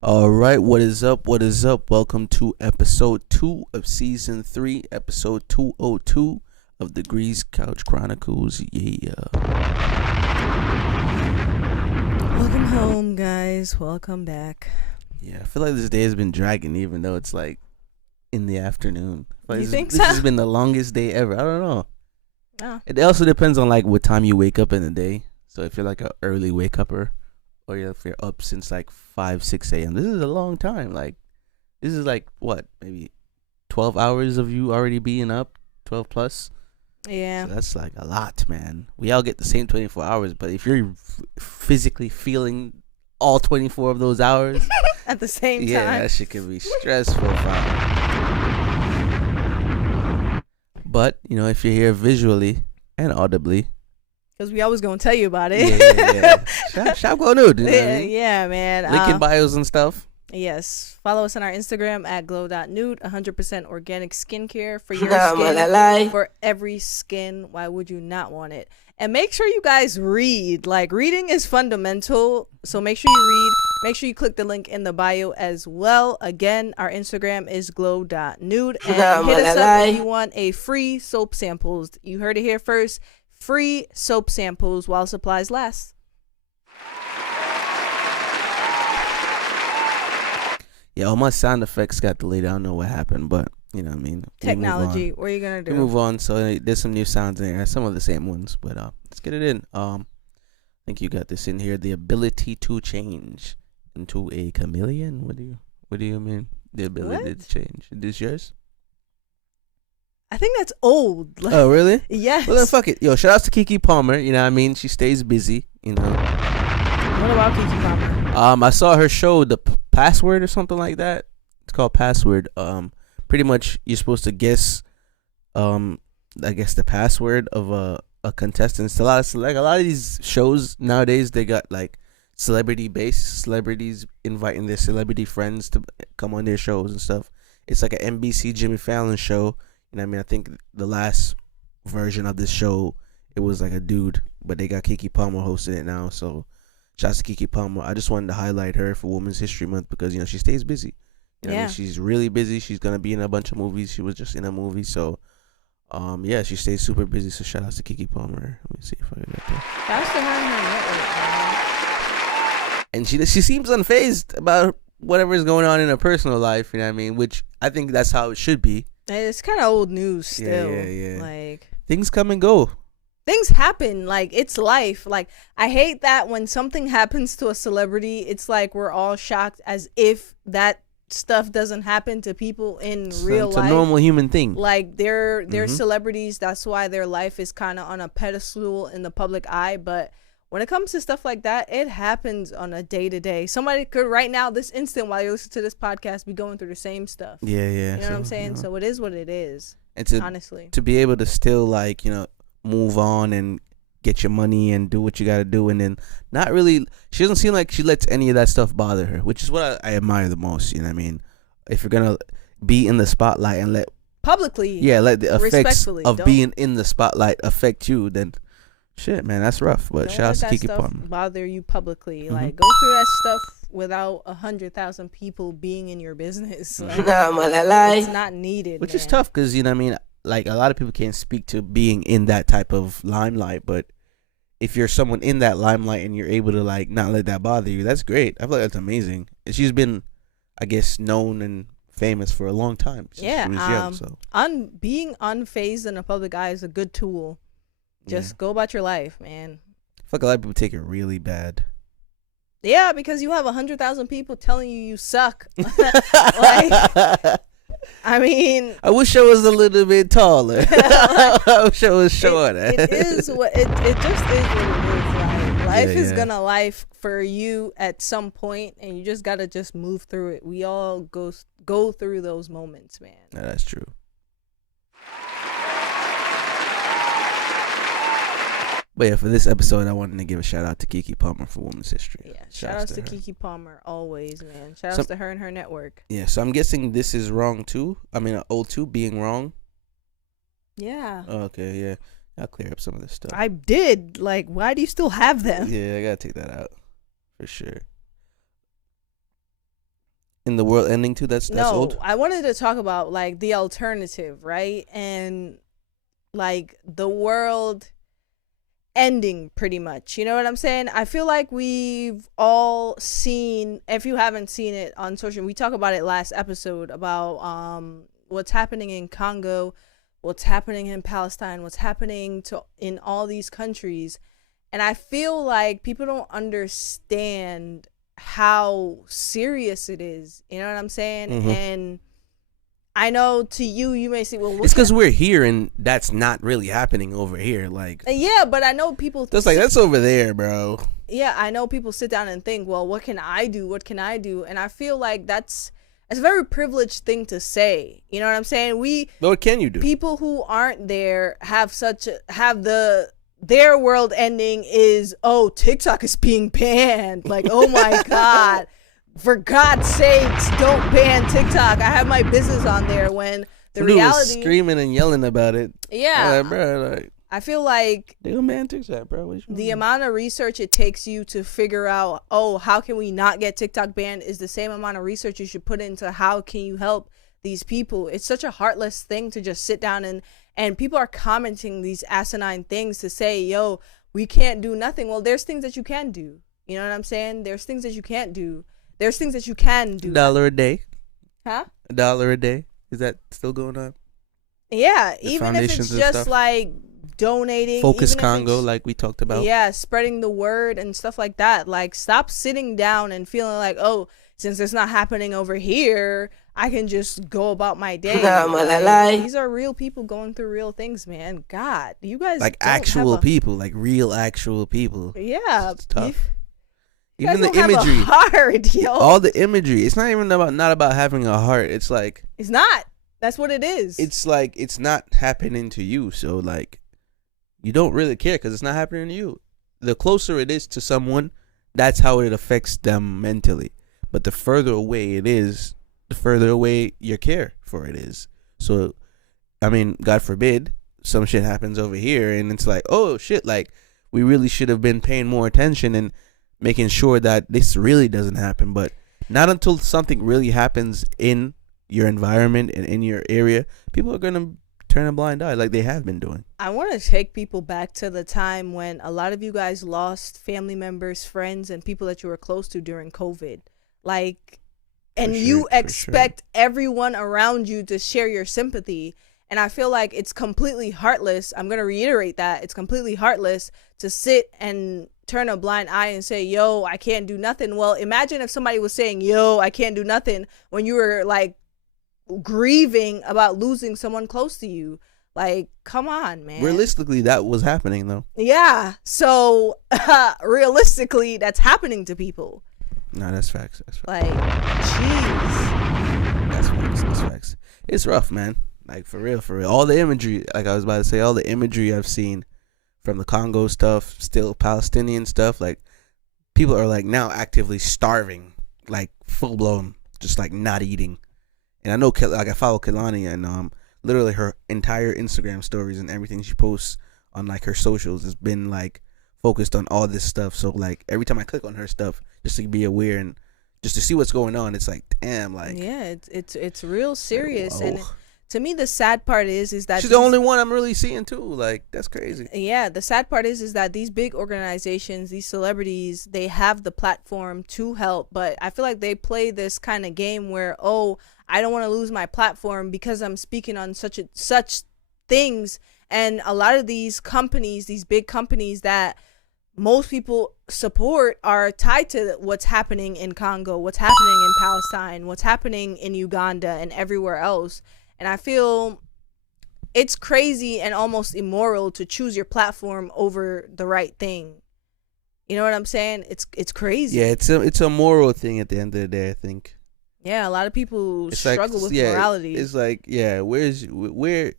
All right, what is up? What is up? Welcome to episode 2 of season 3, episode 202 of the Grease Couch Chronicles. Yeah. Welcome home, guys. Welcome back. Yeah, I feel like this day has been dragging, even though it's like in the afternoon. Like, You think this so? has been the longest day ever. I don't know. Oh. It also depends on like what time you wake up in the day. So if you're like an early wake upper, or if you're up since like 5, 6 a.m., this is a long time. Like, this is like what, maybe 12 hours of you already being up, 12 plus. Yeah. So that's like a lot, man. We all get the same 24 hours, but if you're physically feeling all 24 of those hours, At the same yeah, time. that shit can be stressful. But, you know, if you're here visually and audibly, Because we always going to tell you about it. yeah. Shop go nude. You know what I mean? Yeah, man. Link in bios and stuff. Yes. Follow us on our Instagram at glow.nude. 100% organic skincare for your skin. For every skin. Why would you not want it? And make sure you guys read. Like, reading is fundamental. So make sure you read. Make sure you click the link in the bio as well. Again, our Instagram is glow.nude. And hit us up if you want a free soap samples. You heard it here first. Free soap samples while supplies last. Yeah, all my sound effects got delayed. I don't know what happened, but you know what I mean. Technology. What are you going to We do? move on. So there's some new sounds in there. Some of the same ones, but let's get it in. I think you got this in here. The ability to change into a chameleon. What do you mean? The ability to change. Is this yours? I think that's old. Like, Oh, really? yes. Well, then fuck it. Yo, shout out to Keke Palmer. You know what I mean? She stays busy, you know. What about Keke Palmer? I saw her show, The Password or something like that. It's called Password. Pretty much you're supposed to guess, I guess the password of a contestant. It's a lot of these shows nowadays, they got like celebrity-based celebrities inviting their celebrity friends to come on their shows and stuff. It's like an NBC Jimmy Fallon show. You know what I mean? I think the last version of this show, it was like a dude, but they got Keke Palmer hosting it now. So, shouts to Keke Palmer. I just wanted to highlight her for Women's History Month because, you know, she stays busy. You know what I mean? She's really busy. She's going to be in a bunch of movies. She was just in a movie. So, yeah, she stays super busy. So, shout out to Keke Palmer. Let me see if I can get that. Shouts to her and her network, man. And she seems unfazed about whatever is going on in her personal life. You know what I mean? Which I think that's how it should be. It's kind of old news still. Yeah. Like, things come and go. things happen. Like, it's life. Like, I hate that when something happens to a celebrity, it's like we're all shocked as if that stuff doesn't happen to people in real life. It's a normal human thing. Like, they're celebrities. That's why their life is kind of on a pedestal in the public eye. But when it comes to stuff like that, it happens on a day-to-day. Somebody could right now, this instant, while you listen to this podcast, be going through the same stuff. Yeah. You know so, what I'm saying? You know. So it is what it is, And honestly. to be able to still, like, you know, move on and get your money and do what you got to do, and then not really, she doesn't seem like she lets any of that stuff bother her, which is what I admire the most. You know what I mean? If you're gonna be in the spotlight and let Publicly. Yeah, let the effects of Don't- being in the spotlight affect you, then shit, man, that's rough. But Don't shout out to let that Keke stuff Palmer. bother you publicly. Mhm. Like, go through that stuff without 100,000 people being in your business. Like, it's not needed. Which is man. tough because, you know what I mean, like, a lot of people can't speak to being in that type of limelight, but if you're someone in that limelight and you're able to, like, not let that bother you, that's great. I feel like that's amazing. And she's been, I guess, known and famous for a long time since she was young. So Being unfazed in the public eye is a good tool. Just go about your life, man. I feel like a lot of people take it really bad. Yeah, because you have 100,000 people telling you suck. Like, I mean, I wish I was a little bit taller. I wish I was shorter. It is what it just is what it is. Like, life is Yeah. gonna life for you at some point, and you just gotta just move through it. We all go through those moments, man. Yeah, that's true. But yeah, for this episode, I wanted to give a shout out to Keke Palmer for Women's History. Yeah, shout outs to her. Keke Palmer always, man. Shout outs to her and her network. Yeah, so I'm guessing this is wrong too. I mean, O2 being wrong. Yeah. Okay, yeah. I'll clear up some of this stuff. I did. Like, why do you still have them? Yeah, I gotta take that out for sure. in the world ending too? That's old. I wanted to talk about like the alternative, right? And like the world ending pretty much. You know what I'm saying? I feel like we've all seen, if you haven't seen it on social, we talked about it last episode about what's happening in Congo, what's happening in Palestine, what's happening in all these countries. And I feel like people don't understand how serious it is. You know what I'm saying? Mm-hmm. And I know to you may say, well, it's because we're here and that's not really happening over here. Like, yeah, but I know people. That's like, that's over there, bro. Yeah, I know people sit down and think, well, what can I do? What can I do? And I feel like it's a very privileged thing to say. You know what I'm saying? But what can you do? People who aren't there their world ending is, oh, TikTok is being banned. Like, oh my God. For God's sakes, don't ban TikTok. I have my business on there when the reality was screaming and yelling about it. Yeah. Bro, like, I feel like they gonna ban TikTok, bro. The amount of research it takes you to figure out, oh, how can we not get TikTok banned is the same amount of research you should put into how can you help these people. It's such a heartless thing to just sit down and people are commenting these asinine things to say, yo, we can't do nothing. Well, there's things that you can do. You know what I'm saying? There's things that you can't do. There's things that you can do. $1 a day. Huh? $1 a day. Is that still going on? Yeah. Even if it's just like donating. Focus Congo, like we talked about. Yeah. Spreading the word and stuff like that. Like, stop sitting down and feeling like, oh, since it's not happening over here, I can just go about my day. Like, these are real people going through real things, man. God, you guys like actual people, like real actual people. Yeah. It's tough. Even the imagery, heart, yo. All the imagery. It's not even about having a heart. It's like, it's not. That's what it is. It's like, it's not happening to you, so like, you don't really care because it's not happening to you. The closer it is to someone, that's how it affects them mentally. But the further away it is, the further away your care for it is. So, I mean, God forbid, some shit happens over here, and it's like, oh shit, like, we really should have been paying more attention and making sure that this really doesn't happen. But not until something really happens in your environment and in your area, people are going to turn a blind eye like they have been doing. I want to take people back to the time when a lot of you guys lost family members, friends, and people that you were close to during COVID. Like, and you expect everyone around you to share your sympathy. And I feel like it's completely heartless. I'm going to reiterate that. It's completely heartless to sit and turn a blind eye and say, yo, I can't do nothing. Well, imagine if somebody was saying, yo, I can't do nothing when you were like grieving about losing someone close to you. Like, come on, man. Realistically, that was happening though. Yeah. So realistically, that's happening to people. No, that's facts. Like, jeez. That's facts. It's rough, man. Like, for real. All the imagery, like I was about to say, all the imagery I've seen from the Congo stuff, still Palestinian stuff, like, people are, like, now actively starving, like, full-blown, just, like, not eating. And I know, like, I follow Kelani, and literally her entire Instagram stories and everything she posts on, like, her socials has been, like, focused on all this stuff. So, like, every time I click on her stuff, just to be aware and just to see what's going on, it's like, damn, like, yeah, it's real serious. And to me, the sad part is that she's the only one I'm really seeing too. Like, that's crazy. Yeah, the sad part is that these big organizations, these celebrities, they have the platform to help, but I feel like they play this kind of game where, oh, I don't want to lose my platform because I'm speaking on such things. And a lot of these companies, these big companies that most people support, are tied to what's happening in Congo, what's happening in Palestine, what's happening in Uganda and everywhere else. And I feel it's crazy and almost immoral to choose your platform over the right thing. You know what I'm saying? It's crazy. Yeah, it's a moral thing at the end of the day, I think. Yeah, a lot of people struggle with morality. It's like, yeah, where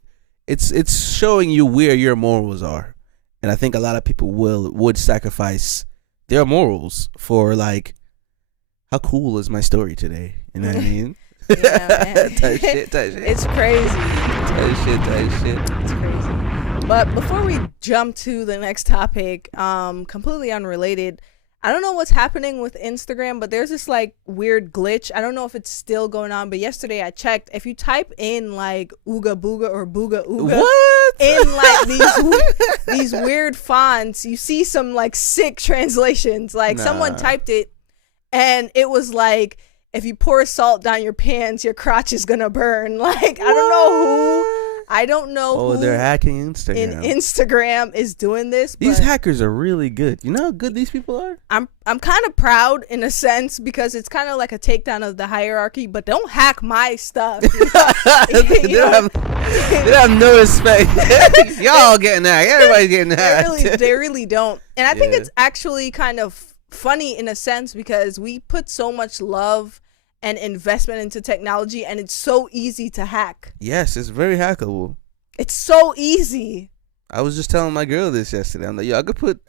it's showing you where your morals are. And I think a lot of people would sacrifice their morals for, like, how cool is my story today? You know what I mean? Yeah, man. Type shit. It's crazy. Type shit. It's crazy. But before we jump to the next topic, completely unrelated, I don't know what's happening with Instagram, but there's this like weird glitch. I don't know if it's still going on, but yesterday I checked. If you type in like ooga booga or booga ooga What? in like these weird fonts, you see some like sick translations. Like someone typed it and it was like, if you pour salt down your pants, your crotch is gonna burn. Like, I don't know who they're hacking Instagram. in Instagram is doing this. These hackers are really good. You know how good these people are? I'm kind of proud in a sense because it's kind of like a takedown of the hierarchy, but don't hack my stuff. They don't have no respect. Y'all getting hacked. Everybody's getting hacked. They really don't. And I think it's actually kind of funny in a sense because we put so much love and investment into technology, and it's so easy to hack. Yes, it's very hackable. It's so easy. I was just telling my girl this yesterday. I'm like, yo, I could put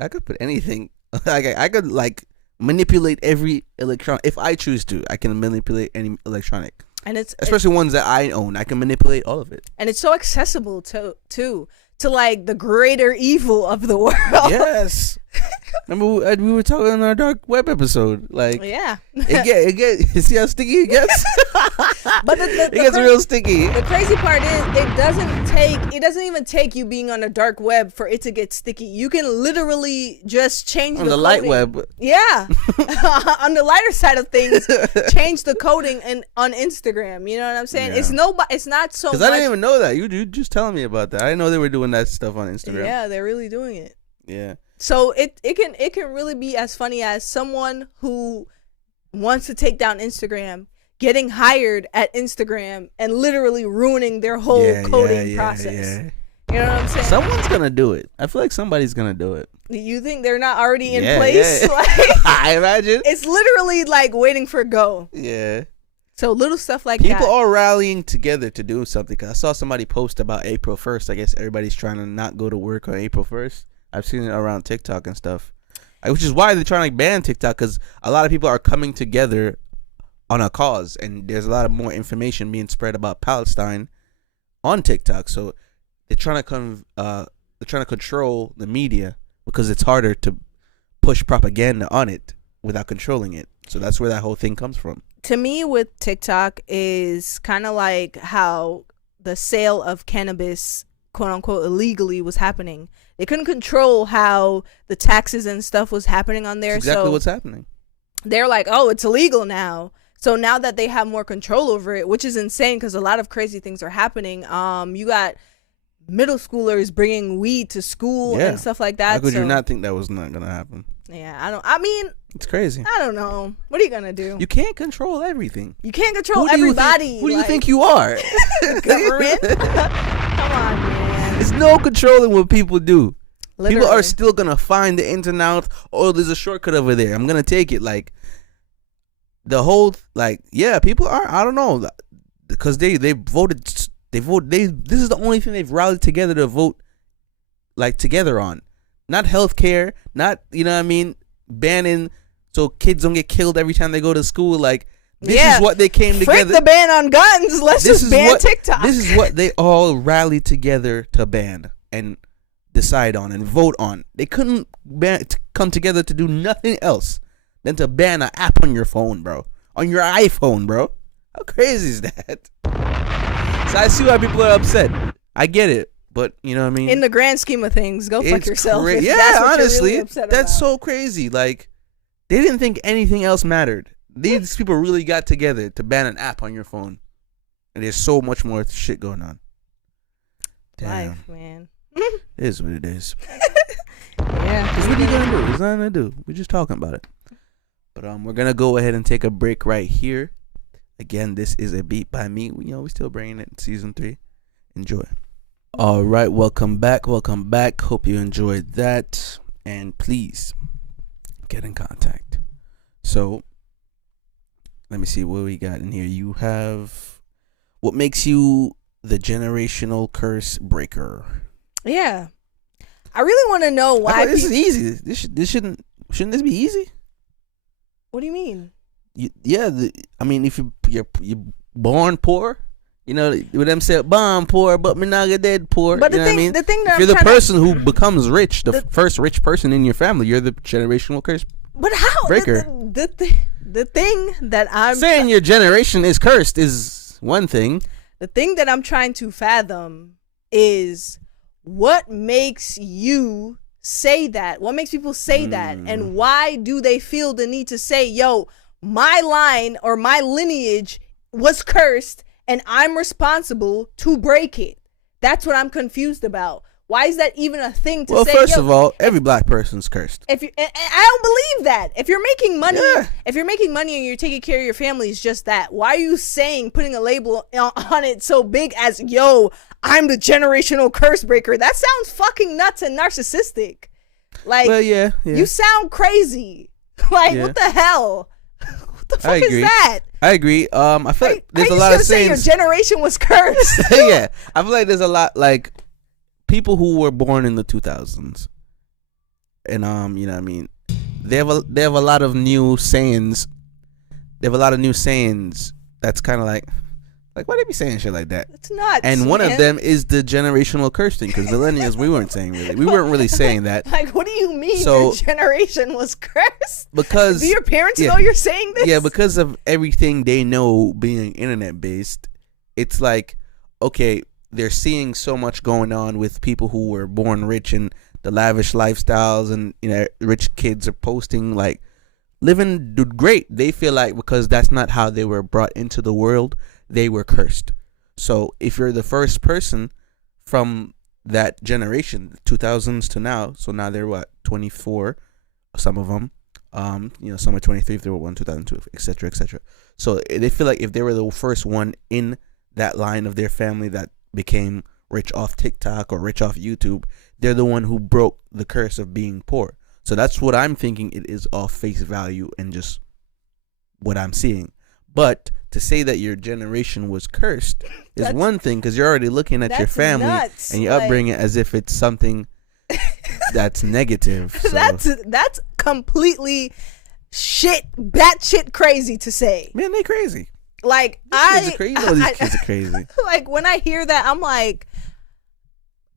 anything. I could like manipulate every electron if I choose to. I can manipulate any electronic, and especially ones that I own. I can manipulate all of it, and it's so accessible to like the greater evil of the world. Yes. Remember we were talking on our dark web episode, like it get see how sticky it gets. But it gets real sticky. The crazy part is it doesn't even take you being on a dark web for it to get sticky. You can literally just change on the light web. Yeah. On the lighter side of things, change the coding on Instagram. You know what I'm saying? Yeah. It's not so much. Because I didn't even know that. You just telling me about that. I didn't know they were doing that stuff on Instagram. Yeah, they're really doing it. Yeah. So it can really be as funny as someone who wants to take down Instagram getting hired at Instagram and literally ruining their whole coding process. You know what I'm saying? Someone's gonna do it. I feel like somebody's gonna do it. You think they're not already in place? Yeah. Like, I imagine it's literally like waiting for go. Yeah. So little stuff like people that. are rallying together to do something. Cause I saw somebody post about April 1st. I guess everybody's trying to not go to work on April 1st. I've seen it around TikTok and stuff, which is why they're trying to ban TikTok, because a lot of people are coming together on a cause, and there's a lot of more information being spread about Palestine on TikTok. So they're trying to control the media because it's harder to push propaganda on it without controlling it. So that's where that whole thing comes from. To me, with TikTok is kind of like how the sale of cannabis, quote unquote, illegally was happening. They couldn't control how the taxes and stuff was happening on there. That's exactly what's happening. They're like, oh, it's illegal now. So now that they have more control over it, which is insane because a lot of crazy things are happening. You got middle schoolers bringing weed to school and stuff like that. How could you not think that was not going to happen? Yeah, I mean, it's crazy. I don't know. What are you going to do? You can't control everything. You can't control everybody. Who do you think you are? Government? Come on, man. There's no controlling what people do. Literally. People are still going to find the ins and outs. Oh, there's a shortcut over there. I'm going to take it. Like, the whole, like, people are, I don't know. Because they voted, this is the only thing they've rallied together to vote, like, together on. Not healthcare, not, you know what I mean, banning so kids don't get killed every time they go to school. Like, this is what they came together. Frick the ban on guns. Let's just ban TikTok. This is what they all rallied together to ban and decide on and vote on. They couldn't come together to do nothing else than to ban an app on your phone, bro. On your iPhone, bro. How crazy is that? So I see why people are upset. I get it. But, you know what I mean? In the grand scheme of things, go fuck yourself. Yeah, honestly. Really that's so crazy. Like, they didn't think anything else mattered. These people really got together to ban an app on your phone. And there's so much more shit going on. Damn. Life, man. It is what it is. Yeah. Because what are you going to do? There's nothing to do. We're just talking about it. But we're going to go ahead and take a break right here. Again, this is a beat by me. We're still bringing it in season 3. Enjoy. All right, welcome back. Hope you enjoyed that, and please get in contact. So let me see what we got in here. You have what makes you the generational curse breaker. Yeah, I really want to know why this is easy. This shouldn't this be easy? What do you mean? I mean, if you're born poor. You know, with them say, "Born poor, but me not get dead poor." But you know what I mean? The thing that if you're the person who becomes rich, the first rich person in your family, you're the generational curse But how? breaker. The thing that I'm saying your generation is cursed is one thing. The thing that I'm trying to fathom is what makes you say that? What makes people say that? And why do they feel the need to say, yo, my line or my lineage was cursed and I'm responsible to break it? That's what I'm confused about. Why is that even a thing to say? Well, first of all, every black person's cursed. If you, and I don't believe that. If you're making money, if you're making money and you're taking care of your family, it's just that. Why are you saying, putting a label on it so big as, yo, I'm the generational curse breaker? That sounds fucking nuts and narcissistic. Like, well, yeah. You sound crazy. Like, what the hell? What the fuck is that? I agree. I feel like there's a lot of sayings. Say your generation was cursed. Yeah, I feel like there's a lot, like, people who were born in the 2000s, and you know what I mean, they have a lot of new sayings. They have a lot of new sayings that's kind of like why they be saying shit like that? It's nuts. And one of them is the generational curse thing, because millennials we weren't really saying that. Like, what do you mean your generation was cursed? Because do your parents know you're saying this? Yeah, because of everything they know being internet based, it's like, okay, they're seeing so much going on with people who were born rich and the lavish lifestyles, and you know, rich kids are posting like living great. They feel like because that's not how they were brought into the world, they were cursed. So if you're the first person from that generation, 2000s to now, so now they're what, 24, some of them, you know, some are 23 if they were born 2002, etc., etc. So they feel like if they were the first one in that line of their family that became rich off TikTok or rich off YouTube, they're the one who broke the curse of being poor. So that's what I'm thinking it is off face value and just what I'm seeing. But to say that your generation was cursed is one thing, because you're already looking at your family nuts. And your upbringing as if it's something that's negative. So. That's completely batshit crazy to say. Man, they crazy. Like, these kids are crazy. Like, when I hear that, I'm like,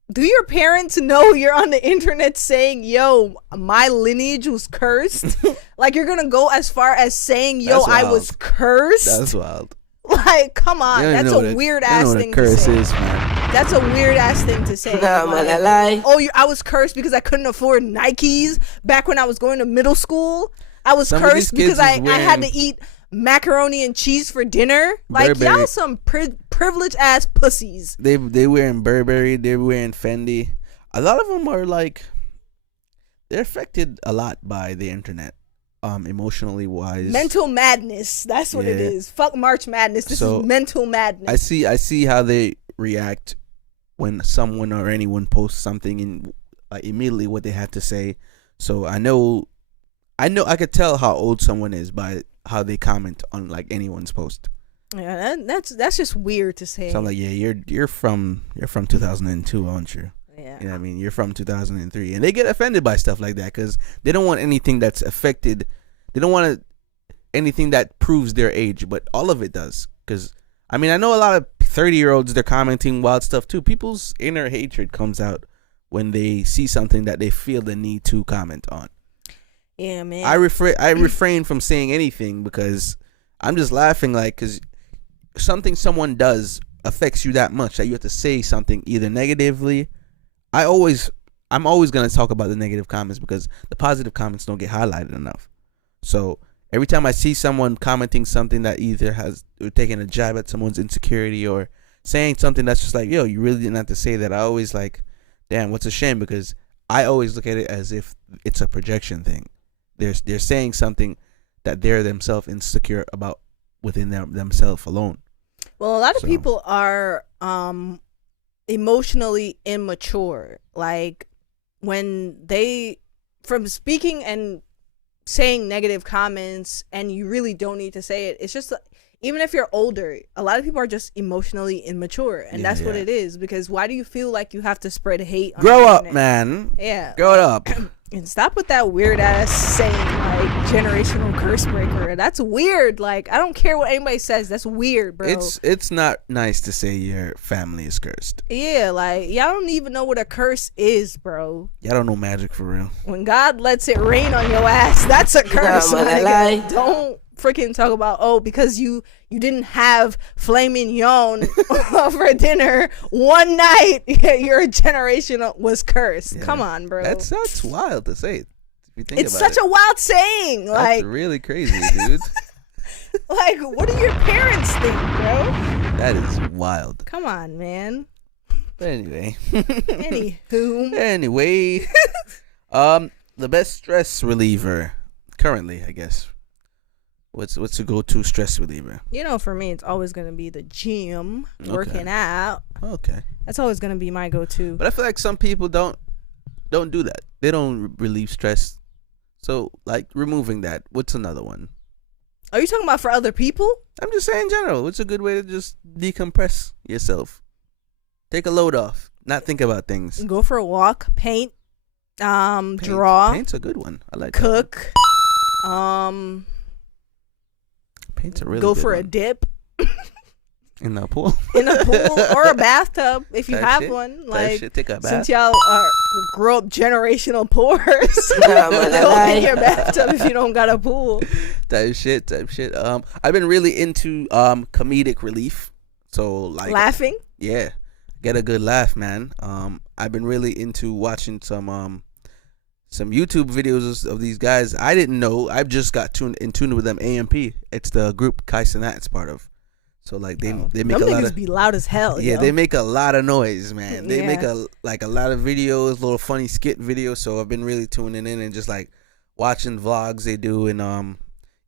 do your parents know you're on the internet saying, yo, my lineage was cursed? Like, you're gonna go as far as saying, yo, I was cursed? That's wild. Like, come on. That's a weird ass thing to say. Is, man. That's a weird ass thing to say. Oh, I was cursed because I couldn't afford Nikes back when I was going to middle school. I was cursed because I had to eat macaroni and cheese for dinner. Like, Burberry. Y'all some privileged ass pussies. They wearing Burberry, they're wearing Fendi. A lot of them are like, they're affected a lot by the internet, emotionally wise. Mental madness. That's what it is. Fuck March Madness. This is mental madness. I see how they react when someone or anyone posts something and immediately what they have to say. So I know I could tell how old someone is by how they comment on like anyone's post. Yeah, that's just weird to say. So I'm like, yeah, you're from 2002, aren't you? Yeah. You know what I mean? You're from 2003, and they get offended by stuff like that because they don't want anything that's affected. They don't want anything that proves their age, but all of it does. Because I mean, I know a lot of 30-year-olds, they're commenting wild stuff too. People's inner hatred comes out when they see something that they feel the need to comment on. Yeah, man. I refrain from saying anything because I'm just laughing, like, because something someone does affects you that much that you have to say something either negatively. I'm always going to talk about the negative comments because the positive comments don't get highlighted enough. So every time I see someone commenting something that either has or taking a jab at someone's insecurity or saying something that's just like, yo, you really didn't have to say that, I always like, damn, what's a shame, because I always look at it as if it's a projection thing. They're saying something that they're themselves insecure about within themselves alone. Well, a lot of people are emotionally immature. Like, when they, from speaking and saying negative comments, and you really don't need to say it. It's just, even if you're older, a lot of people are just emotionally immature, and that's what it is. Because why do you feel like you have to spread hate on Grow the up, internet? man. Yeah. Grow up. And stop with that weird ass saying, like generational curse breaker. That's weird. Like, I don't care what anybody says. That's weird, bro. It's not nice to say your family is cursed. Yeah, like y'all don't even know what a curse is, bro. Y'all don't know magic for real. When God lets it rain on your ass, that's a curse. Don't freaking talk about because you didn't have filet mignon for dinner one night. Your generation was cursed. Come on, bro. That's wild to say. If you think it's such a wild saying. Like, that's really crazy, dude. Like, what do your parents think, bro? That is wild. Come on, man. But anyway. Anyway. The best stress reliever currently, I guess. What's a go-to stress reliever? You know, for me, it's always going to be the gym, working out. Okay. That's always going to be my go-to. But I feel like some people don't do that. They don't relieve stress. So, like, removing that. What's another one? Are you talking about for other people? I'm just saying in general. What's a good way to just decompress yourself? Take a load off. Not think about things. Go for a walk. Paint. Draw. Paint's a good one. I like cook. That. Paint's a really go good for one. a dip. In a pool. In a pool or a bathtub if you have shit. one. Like, take a bath. Since y'all grow up generational poor, so go in your bathtub if you don't got a pool. Type shit. I've been really into comedic relief. So like laughing. Yeah, get a good laugh, man. I've been really into watching some YouTube videos of these guys. I didn't know. I've just got in tune with them. AMP. It's the group Kai Cenat's part of. So like they make them a lot niggas of be loud as hell. Yeah, yo. they make a lot of noise, man. They Yeah. make a lot of videos, little funny skit videos. So I've been really tuning in and just like watching vlogs they do. And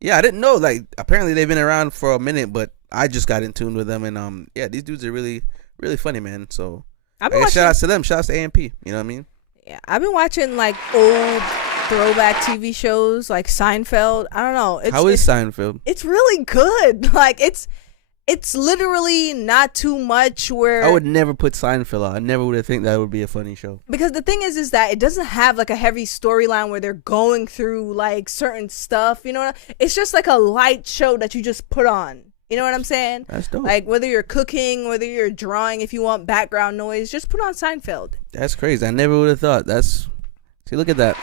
yeah, I didn't know. Like apparently they've been around for a minute, but I just got in tune with them. And yeah, these dudes are really really funny, man. So shout outs to them. Shout outs to AMP. You know what I mean? Yeah, I've been watching like old throwback TV shows like Seinfeld. I don't know. How is Seinfeld? It's really good. Like it's literally not too much where I would never put Seinfeld on. I never would have think that would be a funny show. Because the thing is that it doesn't have like a heavy storyline where they're going through like certain stuff. You know, it's just like a light show that you just put on. You know what I'm saying? That's dope. Like whether you're cooking, whether you're drawing, if you want background noise, just put on Seinfeld. That's crazy. I never would have thought. See, look at that.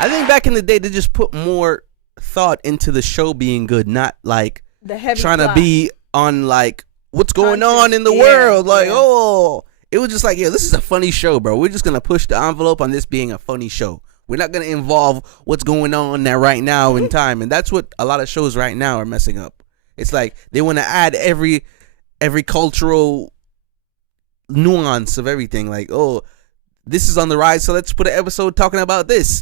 I think back in the day they just put more thought into the show being good, not like the heavy trying plot. to be on like what's going on in the world. Like, it was just like, yeah, this is a funny show, bro. We're just gonna push the envelope on this being a funny show. We're not gonna involve what's going on there right now in time, and that's what a lot of shows right now are messing up. It's like they want to add every cultural nuance of everything. Like, this is on the rise, so let's put an episode talking about this.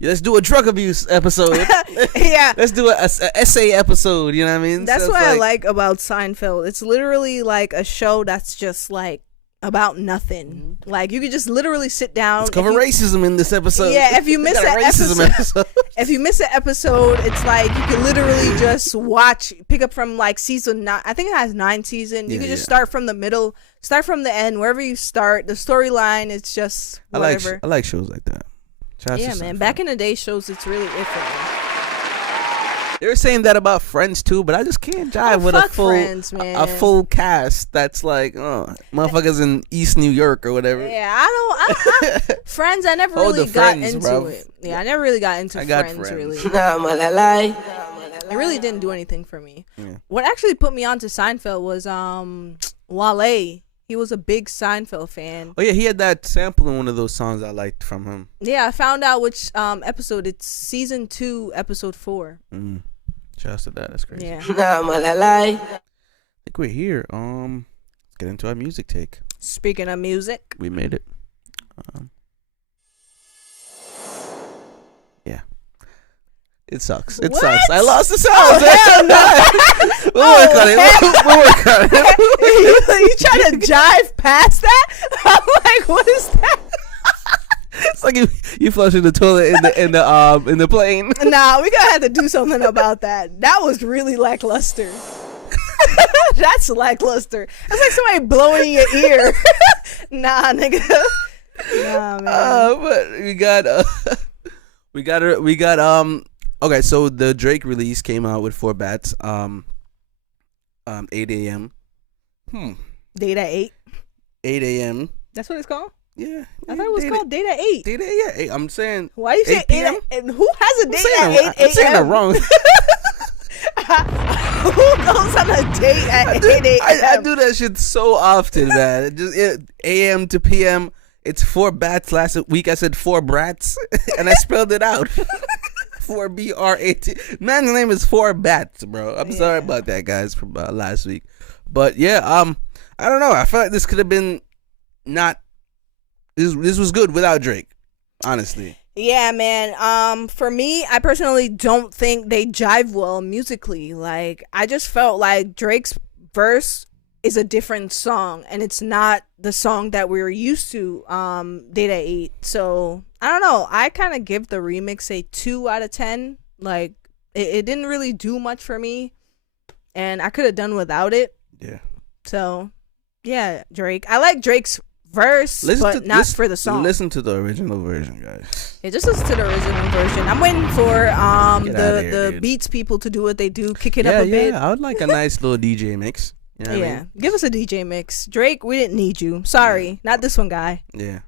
Let's do a drug abuse episode. Yeah. Let's do a essay episode. You know what I mean? That's what I like about Seinfeld. It's literally like a show that's just like about nothing. Like you could just literally sit down. Let's cover racism in this episode. Yeah, if you miss an episode, if you miss an episode, it's like you can literally just pick up from like season 9. I think it has 9 seasons. You can just start from the middle, start from the end, wherever you start. The storyline, it's just whatever. I like shows like that. Yeah, man. Back in the day, shows it's really iffy. They were saying that about Friends too, but I just can't jive with a full cast that's like, motherfuckers in East New York or whatever. Yeah, I Friends, I never really got into it. Yeah, I never really got into Friends. Really. It really didn't do anything for me. Yeah. What actually put me onto Seinfeld was Wale. He was a big Seinfeld fan. Oh yeah, he had that sample in one of those songs I liked from him. Yeah, I found out which episode. It's season 2, episode 4. Just that. That's crazy. Yeah. I think we're here. Let's get into our music take. Speaking of music, we made it. Yeah. It sucks. It sucks. I lost the sound. Hell no. We'll work on it. You trying to jive past that? I'm like, what is that? It's like you flushing the toilet in the plane. Nah, we gotta have to do something about that. That was really lackluster. That's lackluster. That's like somebody blowing in your ear. Nah, nigga. Nah, man. But we got We got okay, so the Drake release came out with 4 bats 8 a.m. Date at 8. 8 a.m. That's what it's called? Yeah. I thought it was called Date at 8. Date at 8. I'm saying. Why you say 8 and who has a date at 8 a.m.? I'm saying that wrong. Who goes on a date at 8 a.m.? I do that shit so often, man. A.m. to P.M. It's 4 bats. Last week I said 4 brats, and I spelled it out. 4 B-R-A-T. Man's name is 4 bats, bro. I'm sorry about that, guys, from last week. But yeah, I don't know. I feel like this could have been not. This was good without Drake, honestly. Yeah, man. For me, I personally don't think they jive well musically. Like, I just felt like Drake's verse is a different song, and it's not the song that we were used to. Date at 8. So I don't know. I kind of give the remix a 2 out of 10. Like, it didn't really do much for me, and I could have done without it. Yeah. So, yeah, Drake. I like Drake's verse, but not for the song. Listen to the original version, guys. Yeah, just listen to the original version. I'm waiting for the Beats people to do what they do, kick it up a bit. Yeah, I would like a nice little DJ mix. You know what I mean? Give us a DJ mix. Drake, we didn't need you. Sorry, not this one, guy. Yeah.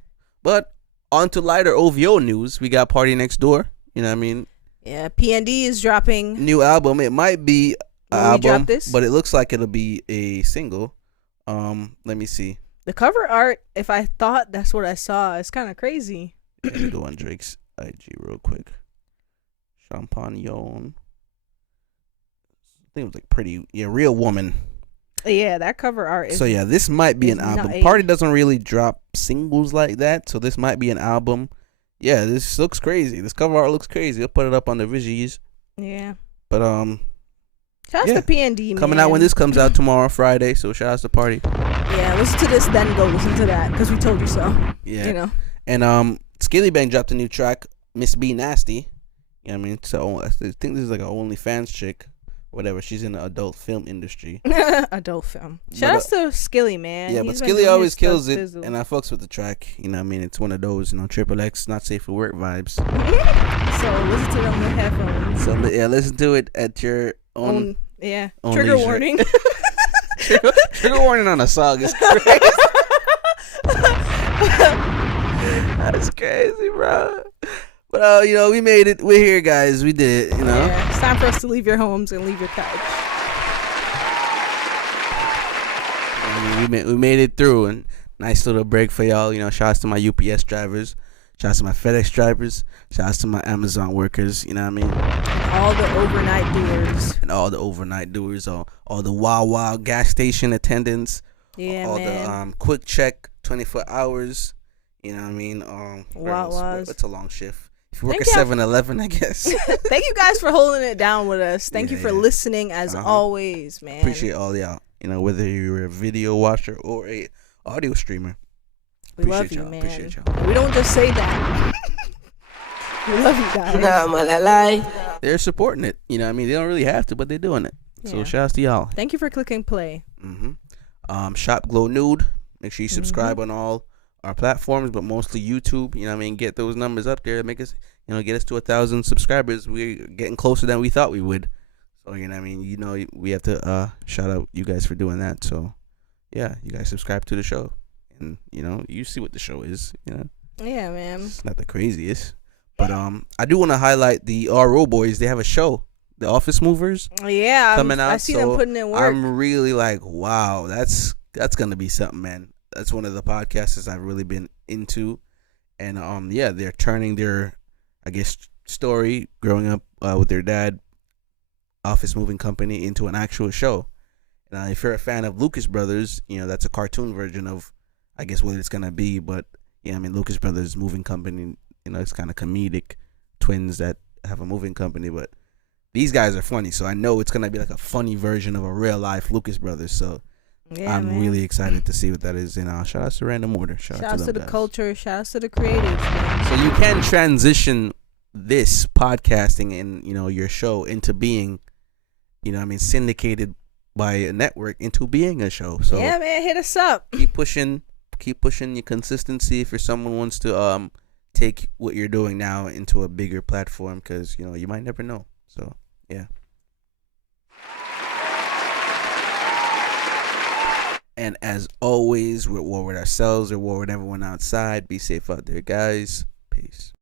But on to lighter OVO news. We got Party Next Door. You know what I mean? Yeah, PND is dropping new album. It might be an album, this? but it looks like it'll be a single. Let me see. The cover art, if I thought that's what I saw, it's kind of crazy. Let me go on Drake's IG real quick. Champagnon. I think it was like pretty, real woman. Yeah, that cover art is. So yeah, this might be an album. Party doesn't really drop singles like that, so this might be an album. Yeah, this looks crazy. This cover art looks crazy. I'll put it up on the visuals. Yeah. But shout out to PND, man. Coming out when this comes out tomorrow, Friday. So shout out to Party. Yeah, listen to this, then go listen to that, because we told you so. Yeah. You know. And Skilly Bang dropped a new track, Miss B Nasty. You know what I mean? So I think this is like an OnlyFans chick. Whatever. She's in the adult film industry. Adult film. Shout out to Skilly, man. Yeah, but Skilly always kills it, and I fucks with the track. You know what I mean? It's one of those, Triple X, not safe for work vibes. So listen to them with headphones. So yeah, listen to it at your own trigger leisure. warning. Trigger warning on a song is crazy. That's crazy, bro. But we made it. We're here, guys. We did it. Yeah, it's time for us to leave your homes and leave your couch. I mean, we made it through, and nice little break for y'all. Shout out to my UPS drivers. Shout out to my FedEx drivers. Shout out to my Amazon workers. You know what I mean? All the overnight doers. And all the overnight doers. All the Wawa gas station attendants. Yeah, all man. the quick check 24 hours. You know what I mean? Wawas. It's a long shift. If you work at 7-Eleven, I guess. Thank you guys for holding it down with us. Thank you for listening as always, man. Appreciate all y'all. Whether you're a video watcher or a audio streamer. We love you, man. Appreciate y'all. We don't just say that. We love you guys. They're supporting it. You know what I mean? They don't really have to, but they're doing it. Yeah. So shout out to y'all. Thank you for clicking play. Shop Glow Nude. Make sure you subscribe on all our platforms, but mostly YouTube. You know what I mean? Get those numbers up there. Make us, get us to 1,000 subscribers. We're getting closer than we thought we would. So, you know what I mean? We have to shout out you guys for doing that. So, yeah, you guys subscribe to the show. And, you see what the show is, Yeah, man. It's not the craziest. But I do want to highlight the RO boys. They have a show, The Office Movers. Yeah, coming out. I see them putting in work. I'm really like, wow, that's going to be something, man. That's one of the podcasts I've really been into. And, they're turning their, I guess, story growing up with their dad, office moving company, into an actual show. And if you're a fan of Lucas Brothers, that's a cartoon version of, I guess, what it's going to be. But, Lucas Brothers moving company, it's kind of comedic twins that have a moving company. But these guys are funny. So I know it's going to be like a funny version of a real life Lucas Brothers. So I'm really excited to see what that is. And shout out to Random Order. Shout out to the culture. Shout out to the creatives, man. So you can transition this podcasting and, your show into being, syndicated by a network into being a show. So yeah, man, hit us up. Keep pushing your consistency. If you're someone who wants to take what you're doing now into a bigger platform, because you might never know. So yeah. And as always, we're at war with ourselves, or war with everyone outside. Be safe out there, guys. Peace.